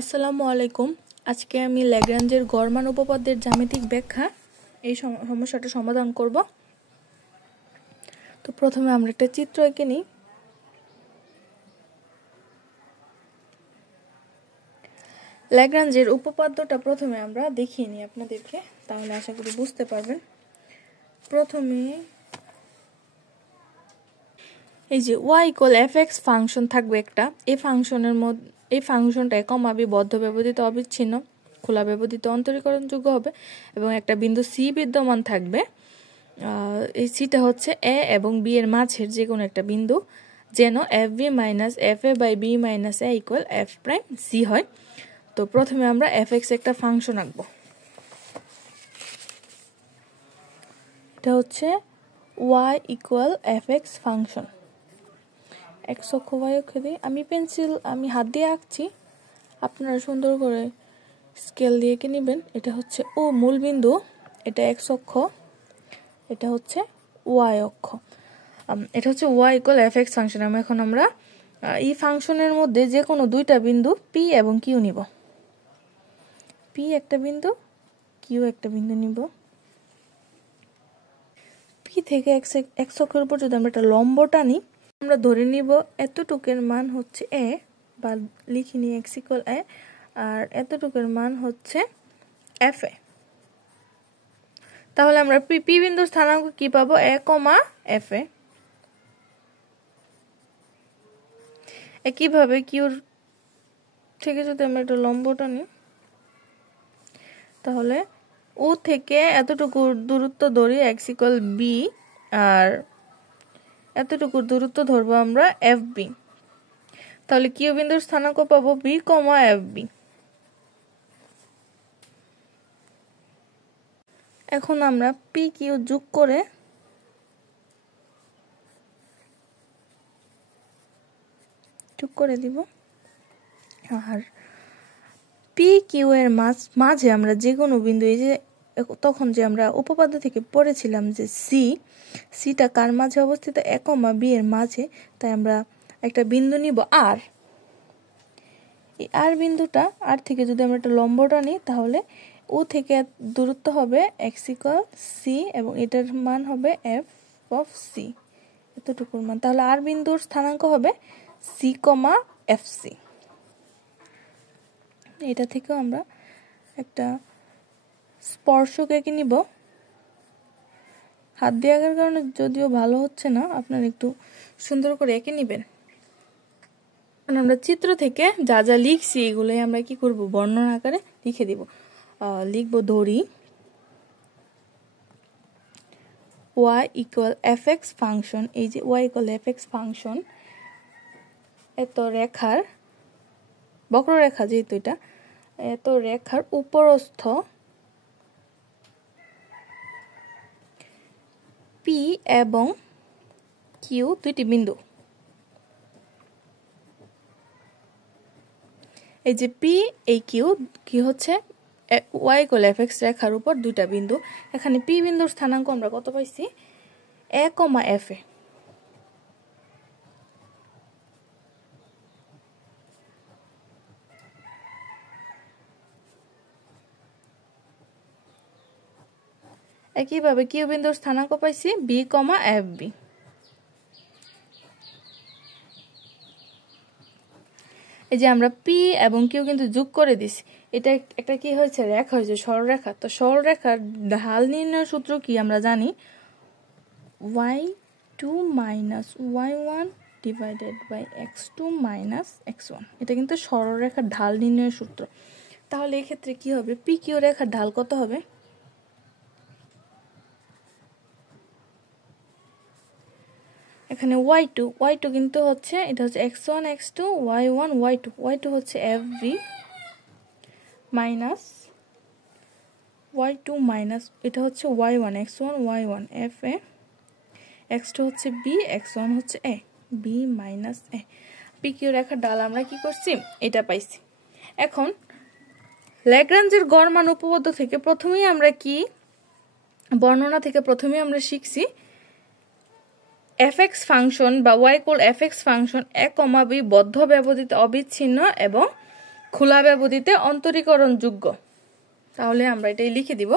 আসসালামু আলাইকুম। আজকে আমি ল্যাগ্রাঞ্জের গড় মান উপপাদ্যের জ্যামিতিক ব্যাখ্যা এই সমস্যাটা সমাধান করব। তো প্রথমে আমরা একটা চিত্র এঁকে নিই। ল্যাগ্রাঞ্জের উপপাদ্যটা প্রথমে আমরা দেখিয়ে নিই আপনাদেরকে, তাহলে আশা করি বুঝতে পারবেন। প্রথমে এই যে y = fx ফাংশন থাকবে একটা, এই ফাংশনটা কমা বি বদ্ধ ব্যবধারিত অবিচ্ছিন্ন খোলা ব্যবধারিত অন্তরীকরণযোগ্য হবে এবং একটা বিন্দু c বিদ্যমান থাকবে। এই সিটা হচ্ছে a এবং b এর মাঝের যে কোনো একটা বিন্দু, যেন fb - fa/b - a = f' c হয়। তো প্রথমে আমরা fx একটা ফাংশন আঁকবো। এটা হচ্ছে y = fx ফাংশন। x অক্ষ y অক্ষ দিয়ে আমি হাত দিয়ে আঁকছি, আপনারা সুন্দর করে স্কেল দিয়ে এঁকে নেবেন। এটা হচ্ছে মূল বিন্দু, এটা x অক্ষ, এটা হচ্ছে y অক্ষ। এটা হচ্ছে y = fx ফাংশন। এখন আমরা এই ফাংশনের মধ্যে যে কোনো দুইটা বিন্দু p এবং q নিব। p একটা বিন্দু, q একটা বিন্দু নিব। p থেকে x অক্ষের উপর যদি আমরা একটা লম্ব টানি, আমরা ধরে নিব এতটুকের মান হচ্ছে a, বা লিখে নিই x = a, আর এতটুকের মান হচ্ছে fa। তাহলে আমরা p বিন্দুর স্থানাঙ্ক কি পাবো? a, fa। একইভাবে q থেকে যদি আমরা একটা লম্ব টানি, তাহলে ও থেকে এতটুকু দূরত্ব ধরি x = b, আর এতটুকু দূরত্ব ধরবো আমরা fb। তাহলে q বিন্দুর স্থানাঙ্ক পাবো b, fb। এখন আমরা p q যোগ করে দিব, আর p q এর মাঝে আমরা যে কোনো বিন্দু, এই যে তখন যে আমরা উপপাদ্য থেকে পড়েছিলাম যে সিটা কার মাঝে অবস্থিত? a, b এর মাঝে। তাই আমরা একটা বিন্দু নিব r। এই r বিন্দুটা, r থেকে যদি আমরা একটা লম্ব টানি, তাহলে ও থেকে দূরত্ব হবে x = c এবং এটার মান হবে f(c), এতটুকুর মান। তাহলে r বিন্দুর স্থানাঙ্ক হবে c, fc। এটা থেকে আমরা একটা স্পর্শক এঁকে নিব। হাত দিয়ে আঁকার কারণে যদিও ভালো হচ্ছে না, আপনারা একটু সুন্দর করে এঁকে নিবেন। আমরা চিত্র থেকে যা যা লিখছি এগুলোই আমরা কি করব? বর্ণনা আকারে লিখে দিব। লিখব ধরি y = fx ফাংশন। এই যে y = fx ফাংশন, এত রেখার বক্ররেখা, যেহেতু এটা এত রেখার উপরস্থ p এবং q দুইটি বিন্দু। এই যে p, এই q কি হচ্ছে? y = fx রেখার উপর দুইটা বিন্দু। এখানে p বিন্দুর স্থানাঙ্ক আমরা কত পাইছি? a, fa। একইভাবে q বিন্দুর স্থানাঙ্ক পাইছি b, fb। এই যে আমরা p এবং q কিন্তু যোগ করে দিছি। এটা একটা কি হয়েছে? রেখা হয়েছে, সরলরেখা। তো সরলরেখার ঢাল নির্ণয়ের সূত্র কি আমরা জানি? y2 - y1 / x2 - x1। এটা কিন্তু সরলরেখার ঢাল নির্ণয়ের সূত্র। তাহলে এক্ষেত্রে কি হবে? p q রেখার ঢাল কত হবে? এখানে y2 কিন্তু হচ্ছে, এটা হচ্ছে x1 x2 y1 y2 হচ্ছে fb মাইনাস y2 মাইনাস এটা হচ্ছে y1 x1 y1 fa, x2 হচ্ছে b, x1 হচ্ছে a, b - a। pq রেখার ডাল আমরা কি করছি? এটা পাইছি। এখন ল্যাগ্রাঞ্জের গড় মান উপপাদ্য থেকে প্রথমেই আমরা কি বর্ণনা থেকে প্রথমেই আমরা শিখছি fx ফাংশন বা y = fx function a, b বদ্ধ ব্যবধারিত অবিচ্ছিন্ন এবং খোলা ব্যবধিতে অন্তরীকরণযোগ্য। তাহলে আমরা এটাই লিখে দিব।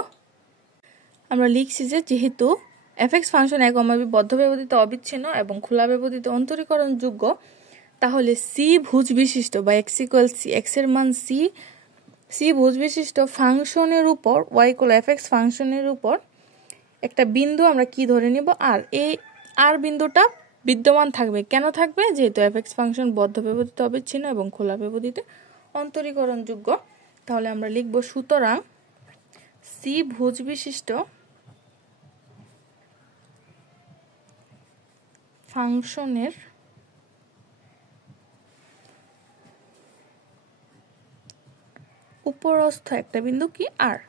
আমরা লিখছি যে যেহেতু f(x) ফাংশন a, b বদ্ধ ব্যবধিতে অবিচ্ছিন্ন এবং খোলা ব্যবধিতে অন্তরীকরণযোগ্য, তাহলে c ভুজ বিশিষ্ট বা x = c, x এর মান c ভুজ বিশিষ্ট ফাংশনের উপর y = f(x) ফাংশনের উপর একটা বিন্দু আমরা কি ধরে নিব r। এই r বিন্দুটা বিদ্যমান থাকবে। কেন থাকবে? যেহেতু f(x) ফাংশন বদ্ধ ব্যবধিতে অবিচ্ছিন্ন এবং খোলা ব্যবধিতে অন্তরীকরণযোগ্য। তাহলে আমরা লিখব সুতরাং c ভুজ বিশিষ্ট ফাংশনের উপরস্থ একটা বিন্দু কি r।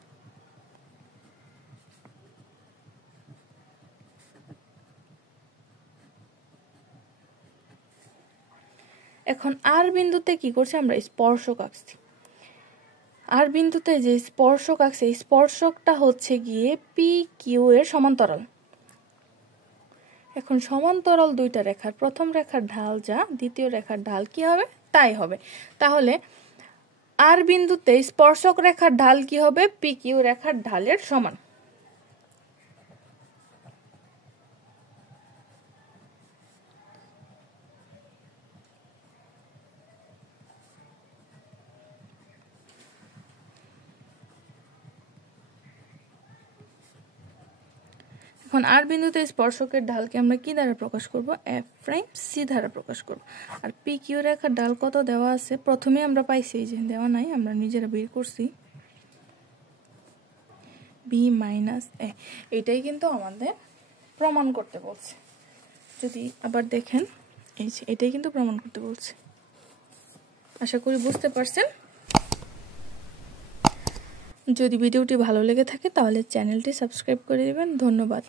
এখন r বিন্দুতে কি করছি? আমরা স্পর্শক আঁকছি। r বিন্দুতে যে স্পর্শক আঁকছে, এই স্পর্শকটা হচ্ছে গিয়ে PQ এর সমান্তরাল। এখন সমান্তরাল দুইটা রেখার প্রথম রেখার ঢাল যা, দ্বিতীয় রেখার ঢাল কি হবে? তাই হবে। তাহলে r বিন্দুতে স্পর্শক রেখার ঢাল কি হবে? PQ রেখার ঢালের সমান। এখন r বিন্দুতে স্পর্শকের ঢালকে আমরা কি দ্বারা প্রকাশ করব? f'(c) দ্বারা প্রকাশ করব। আর PQ রেখার ঢাল কত দেওয়া আছে? প্রথমে আমরা পাইছি, এই যে দেওয়া নাই, আমরা নিজেরা বের করছি b - a। এটাই কিন্তু আমাদের প্রমাণ করতে বলছে। যদি আবার দেখেন, এই যে এটাই কিন্তু প্রমাণ করতে বলছে। আশা করি বুঝতে পারছেন। যদি ভিডিওটি ভালো লেগে থাকে তাহলে চ্যানেলটি সাবস্ক্রাইব করে দিবেন। ধন্যবাদ।